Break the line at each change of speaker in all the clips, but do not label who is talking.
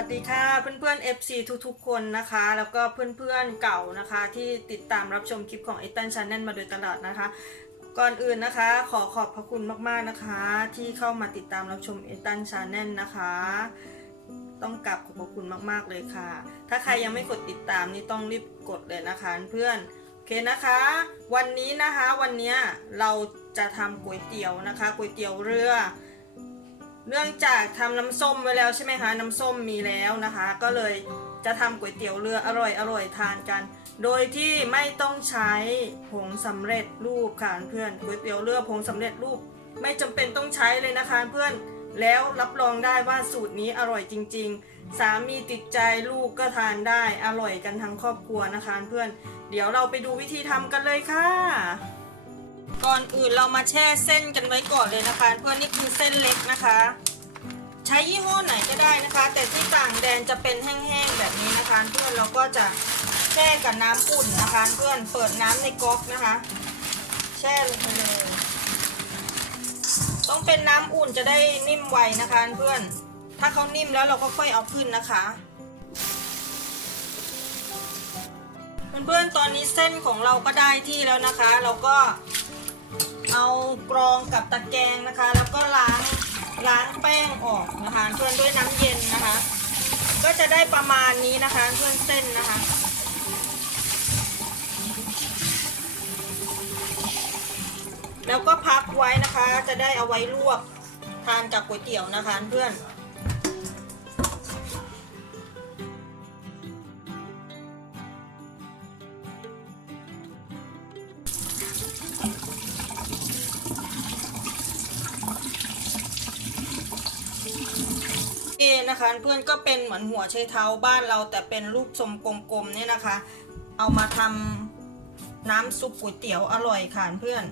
สวัสดีค่ะเพื่อนๆ FC ทุกๆ คนนะคะ แล้วก็เพื่อนๆเก่านะคะ ที่ติดตามรับชมคลิปของเอตันชันแนลมาโดยตลอดนะคะ ก่อนอื่นนะคะ ขอขอบพระคุณมากๆนะคะ ที่เข้ามาติดตามรับชมเอตันชันแนลนะคะ ต้องกลับขอบพระคุณมากๆเลยค่ะ ถ้าใครยังไม่กดติดตามนี่ต้องรีบกดเลยนะคะ เพื่อนโอเคนะคะ วันนี้นะคะวันเนี้ยเราจะทำก๋วยเตี๋ยวนะคะก๋วยเตี๋ยวเรือ เนื่องจากทำน้ำส้มไว้แล้วใช่ไหมคะ น้ำส้มมีแล้วนะคะ ก็เลยจะทำก๋วยเตี๋ยวเรืออร่อยอร่อยทานกัน โดยที่ไม่ต้องใช้ผงสำเร็จรูปค่ะเพื่อนก๋วยเตี๋ยวเรือผงสำเร็จรูป ไม่จำเป็นต้องใช้เลยนะคะเพื่อนแล้วรับรองได้ว่าสูตรนี้อร่อยจริง ๆ สามีติดใจลูกก็ทานได้อร่อยกันทั้งครอบครัวนะคะเพื่อน เดี๋ยวเราไปดูวิธีทำกันเลยค่ะ ก่อนอื่นเรามาแช่เส้นกันไว้ก่อนเลยนะคะ เพื่อนนี่คือเส้นเล็กนะคะ ใช้ยี่ห้อไหนก็ได้นะคะ แต่ที่ต่างแดนจะเป็นแห้งๆแบบนี้นะคะ เพื่อนเราก็จะแช่กับน้ำอุ่นนะคะ เพื่อนเปิดน้ำในก๊อกนะคะ แช่ลงไปเลยต้องเป็นน้ำอุ่นจะได้นิ่มไวนะคะเพื่อน ถ้าเขานิ่มแล้วเราก็ค่อยเอาขึ้นนะคะเพื่อนๆตอนนี้เส้นของเราก็ได้ที่แล้วนะคะ เราก็ เอากรองกับตะแกรงนะคะ แล้วก็ล้างล้างแป้งออกนะคะเพื่อนด้วยน้ำเย็นนะคะ ก็จะได้ประมาณนี้นะคะเพื่อนเส้นนะคะแล้วก็พักไว้นะคะ จะได้เอาไว้ลวกทานกับก๋วยเตี๋ยวนะคะเพื่อน เอนะคะ เพื่อนก็เป็นเหมือนหัวไชเท้าบ้านเราแต่เป็นรูปทรงกลมๆเนี่ยนะคะ เอามาทำน้ำซุปก๋วยเตี๋ยวอร่อยค่ะเพื่อน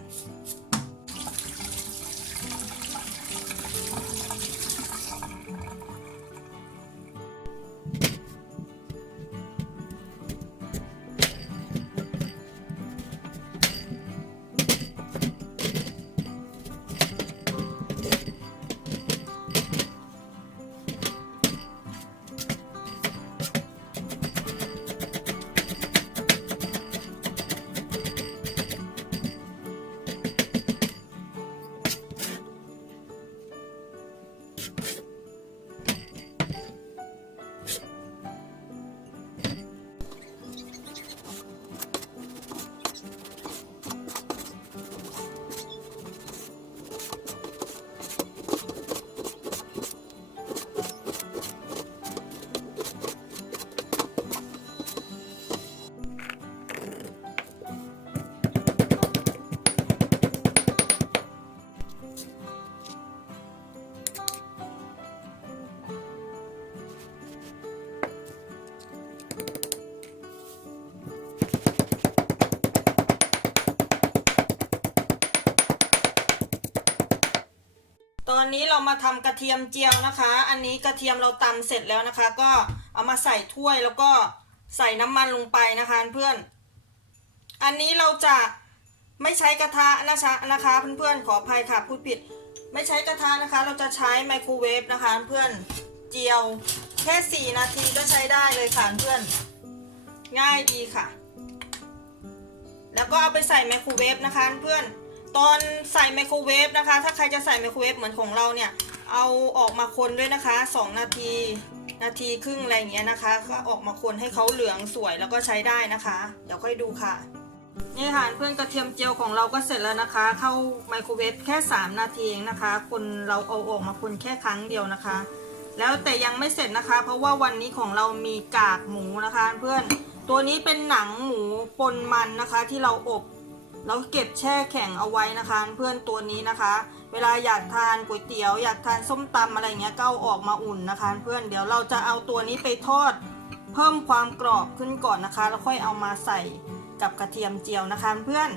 ตอนนี้เรามาทำกระเทียมเจียวนะคะ อันนี้กระเทียมเราตำเสร็จแล้วนะคะ ก็เอามาใส่ถ้วยแล้วก็ใส่น้ำมันลงไปนะคะเพื่อน อันนี้เราจะไม่ใช้กระทะนะคะนะคะ เพื่อนๆขออภัยค่ะพูดผิด ไม่ใช้กระทะนะคะ เราจะใช้ไมโครเวฟนะคะเพื่อนเจียวแค่ 4 นาทีก็ใช้ได้เลยค่ะเพื่อน ง่ายดีค่ะ แล้วก็เอาไปใส่ไมโครเวฟนะคะเพื่อน ตอนใส่ไมโครเวฟนะคะ ถ้าใครจะใส่ไมโครเวฟเหมือนของเราเนี่ย เอาออกมาคนด้วยนะคะ 2 นาทีนาทีครึ่งอะไรอย่างเงี้ยนะคะ ก็ออกมาคนให้เขาเหลืองสวยแล้วก็ใช้ได้นะคะ เดี๋ยวค่อยดูค่ะนี่ค่ะเพื่อนกระเทียมเจียวของเราก็เสร็จแล้วนะคะ เข้าไมโครเวฟแค่ 3 นาทีเองนะคะ คนเราเอาออกมาคนแค่ครั้งเดียวนะคะ แล้วแต่ยังไม่เสร็จนะคะ เพราะว่าวันนี้ของเรามีกากหมูนะคะ เพื่อนตัวนี้เป็นหนังหมูปนมันนะคะ ที่เราอบ เราเก็บแช่แข็งเอาไว้นะคะเพื่อนตัวนี้นะคะ เวลาอยากทานก๋วยเตี๋ยว อยากทานส้มตำอะไรเงี้ยก็เอาออกมาอุ่นนะคะ เพื่อนเดี๋ยวเราจะเอาตัวนี้ไปทอด เพิ่มความกรอบขึ้นก่อนนะคะ แล้วค่อยเอามาใส่กับกระเทียมเจียวนะคะเพื่อน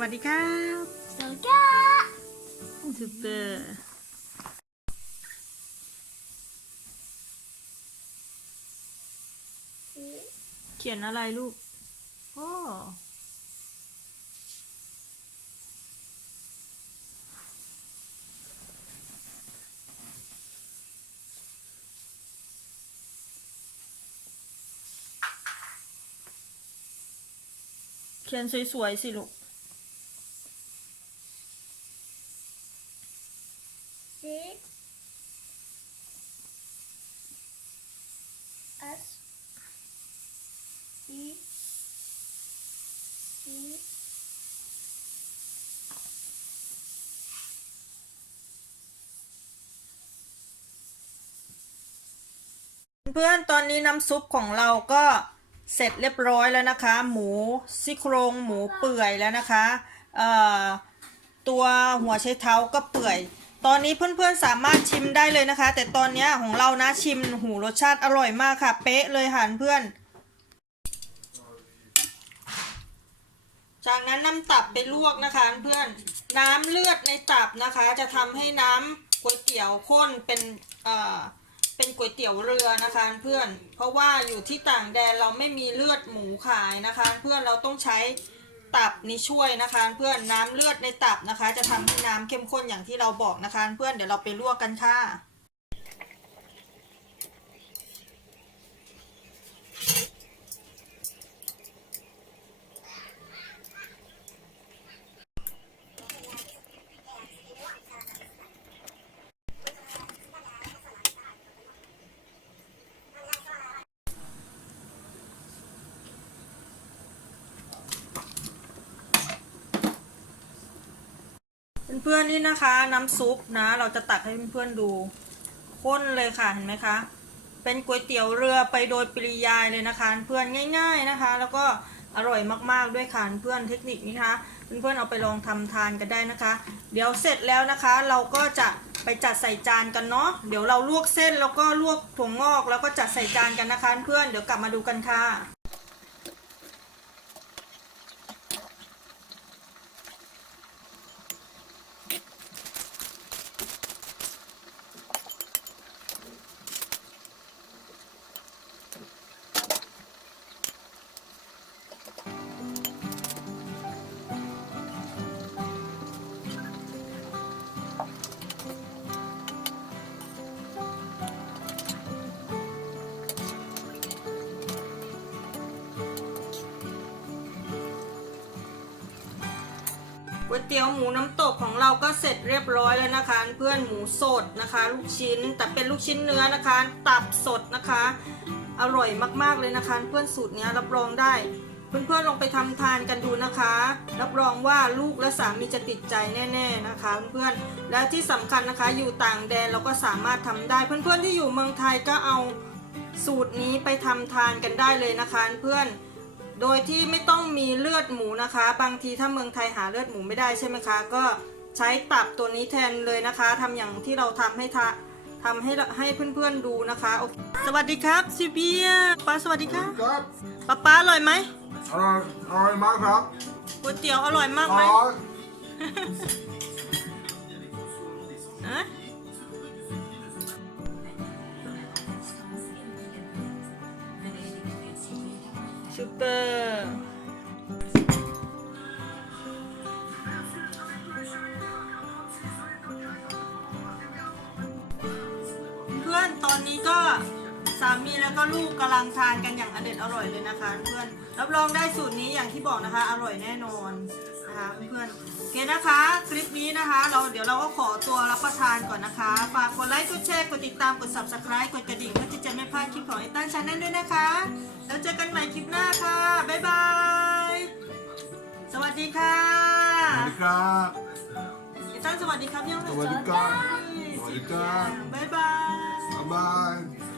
วัสดีครับ
สวัสดีค่ะ
ซูเปอร์เขียนอะไรลูกโอ้เขียนสวยๆสิลูก
S E E
เพื่อนตอนนี้น้ำซุปของเราก็เสร็จเรียบร้อยแล้วนะคะ หมูซี่โครงหมูเปื่อยแล้วนะคะตัวหัวไชเท้าก็เปื่อย ตอนนี้เพื่อนๆสามารถชิมได้เลยนะคะ แต่ตอนนี้ของเรานะชิมหูรสชาติอร่อยมากค่ะ เป๊ะเลยค่ะเพื่อน จากนั้นนำตับไปลวกนะคะเพื่อน น้ำเลือดในตับนะคะ จะทำให้น้ำก๋วยเตี๋ยวข้นเป็นเอ่อเป็นก๋วยเตี๋ยวเรือนะคะเพื่อน เพราะว่าอยู่ที่ต่างแดนเราไม่มีเลือดหมูขายนะคะ เพื่อนเราต้องใช้ ตับนี่ช่วยนะคะ เพื่อนน้ำเลือดในตับนะคะ จะทำให้น้ำเข้มข้นอย่างที่เราบอกนะคะ เพื่อนเดี๋ยวเราไปลวกกันค่ะ เพื่อนๆนี่นะคะ น้ำซุปนะ เราจะตักให้เพื่อนๆดูข้นเลยค่ะเห็นไหมคะ เป็นก๋วยเตี๋ยวเรือไปโดยปริยายเลยนะคะเพื่อนง่าย ๆนะคะ แล้วก็อร่อยมากๆด้วยค่ะเพื่อนเทคนิคนี้นะคะเพื่อนๆเอาไปลองทำทานกันได้นะคะ เดี๋ยวเสร็จแล้วนะคะ เราก็จะไปจัดใส่จานกันเนาะเดี๋ยวเราลวกเส้นแล้วก็ลวกถั่วงอก แล้วก็จัดใส่จานกันนะคะ เพื่อนเดี๋ยวกลับมาดูกันค่ะ วยเตี๋ยวหมูน้ำตกของเราก็เสร็จเรียบร้อยแล้วนะคะ เพื่อนหมูสดนะคะ ลูกชิ้นแต่เป็นลูกชิ้นเนื้อนะคะ ตับสดนะคะ อร่อยมากๆเลยนะคะ เพื่อนสูตรนี้รับรองได้ เพื่อนๆลองไปทำทานกันดูนะคะ รับรองว่าลูกและสามีจะติดใจแน่ๆนะคะ เพื่อนๆและที่สำคัญนะคะ อยู่ต่างแดนเราก็สามารถทำได้ เพื่อนๆที่อยู่เมืองไทยก็เอาสูตรนี้ไปทำทานกันได้เลยนะคะ เพื่อน โดยที่ไม่ต้องมีเลือดหมูนะคะ บางทีถ้าเมืองไทยหาเลือดหมูไม่ได้ใช่ไหมคะ ก็ใช้ตับตัวนี้แทนเลยนะคะทำอย่างที่เราทำให้ทะทำให้ให้เพื่อนๆดูนะคะโอเคสวัสดีครับซิเบียป้าสวัสดีค่ะ
ครับ
ป้าป้าอร่อยไหม
อร่อยอร่อยมากครับ
ก๋วยเตี๋ยวอร่อยมาก
อ
ไหม เปอร์ เพื่อนตอนนี้ก็สามีแล้วก็ลูกกำลังทานกันอย่างอเด็ดอร่อยเลยนะคะ เพื่อนรับรองได้สูตรนี้อย่างที่บอกนะคะ อร่อยแน่นอน นะคะเพื่อนโอเคนะคะ คลิปนี้นะคะ เราเดี๋ยวเราก็ขอตัวรับประทานก่อนนะคะฝากกดไลค์กดแชร์กดติดตามกด subscribe กดกระดิ่งเพื่อที่จะไม่พลาดคลิปของไอ้ต้านชาแนลด้วยนะคะแล้วเจอกันใหม่คลิปหน้าค่ะบ๊ายบายสวัสดีค่ะ
สวัสดีครับ
ไอ้ต้านสวัสดีครับยัง
สวัสดีครับสวัสดีครับ
บ๊ายบาย
บ๊ายบาย